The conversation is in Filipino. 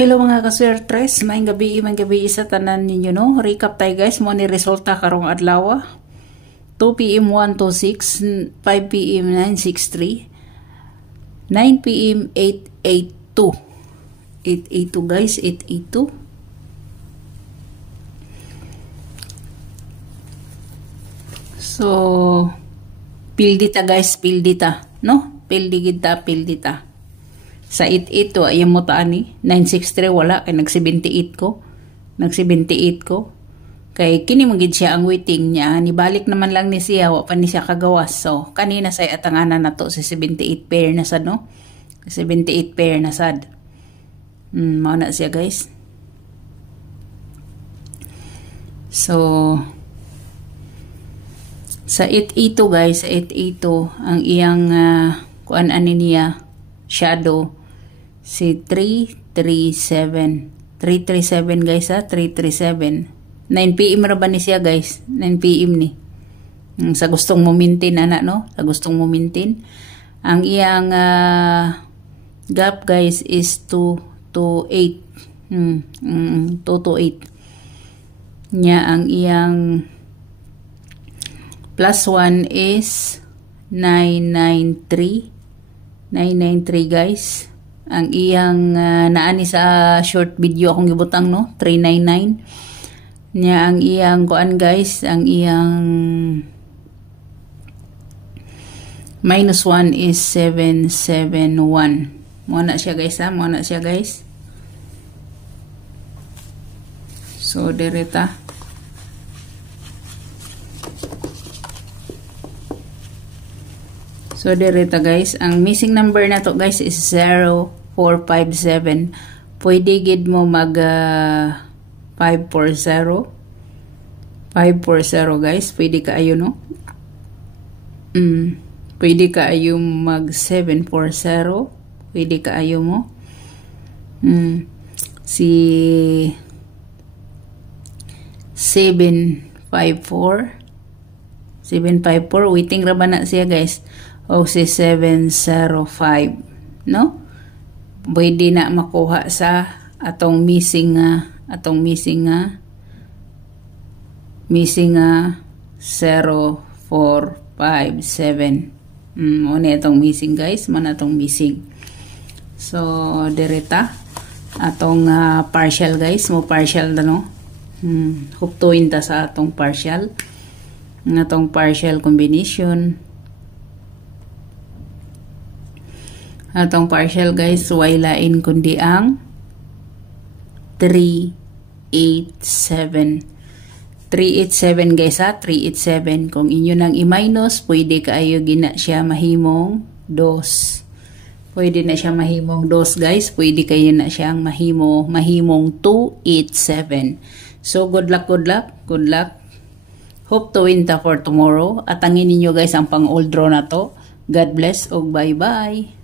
Hello mga kaswertres, maayong gabi sa tanan ninyo no. Recap tayo guys, mo ni resulta karong adlaw. 2 PM 126, 5 PM 963, 9 PM 882. 882 guys, 882. So pildita guys, pildita, no? Pildita. Sa 88 ay mo taan ni 963 wala kay nag-78 ko. Nag-78 ko. Kay kini magid siya ang waiting niya. Nibalik naman lang ni siya wa pa ni siya kagawas. So kanina say atanganan nato si 78 pair na sad no. 78 pair na sad. Mao na siya guys. So sa 882 guys, sa 882 ang iyang kuan ani niya shadow si 337 guys ha, 337. 9 PM ra ba ni siya guys? 9 PM ni. Sa gustong mo maintain ana no? Sa gustong mo maintain. Ang iyang gap guys is 2 to 8. 2 to 8. Nya ang iyang plus 1 is 993. 993 guys. Ang iyang naani sa short video akong gibutang no, 399. Nya ang iyang kuan guys, ang iyang minus 1 is 771. Mo na siya guys ha, mo na siya guys. So direta. So direta guys, ang missing number na to guys is 0457. Pwede gid mo mag 540. 540 guys, pwede ka ayo no. Pwede ka ayo mag 740. Pwede ka ayo mo. Si 754 waiting ra ba na siya guys. O si 705 no, pwede na makuha sa atong missing 0457. Mo ni atong missing guys, man atong missing. So direta atong partial guys, mo partial na no. Huptuin ta sa atong partial. Ng atong partial combination. Atong partial guys, way lain kundi ang 387. 387 guys ha, 387. Kung inyo nang i-minus, pwede kaayo gina siya mahimong 2. Pwede na siya mahimong 2 guys. Pwede kayo na siyang mahimong 287. So good luck. Hope to win ta for tomorrow. At angin ninyo guys ang pang old draw na to. God bless og bye-bye.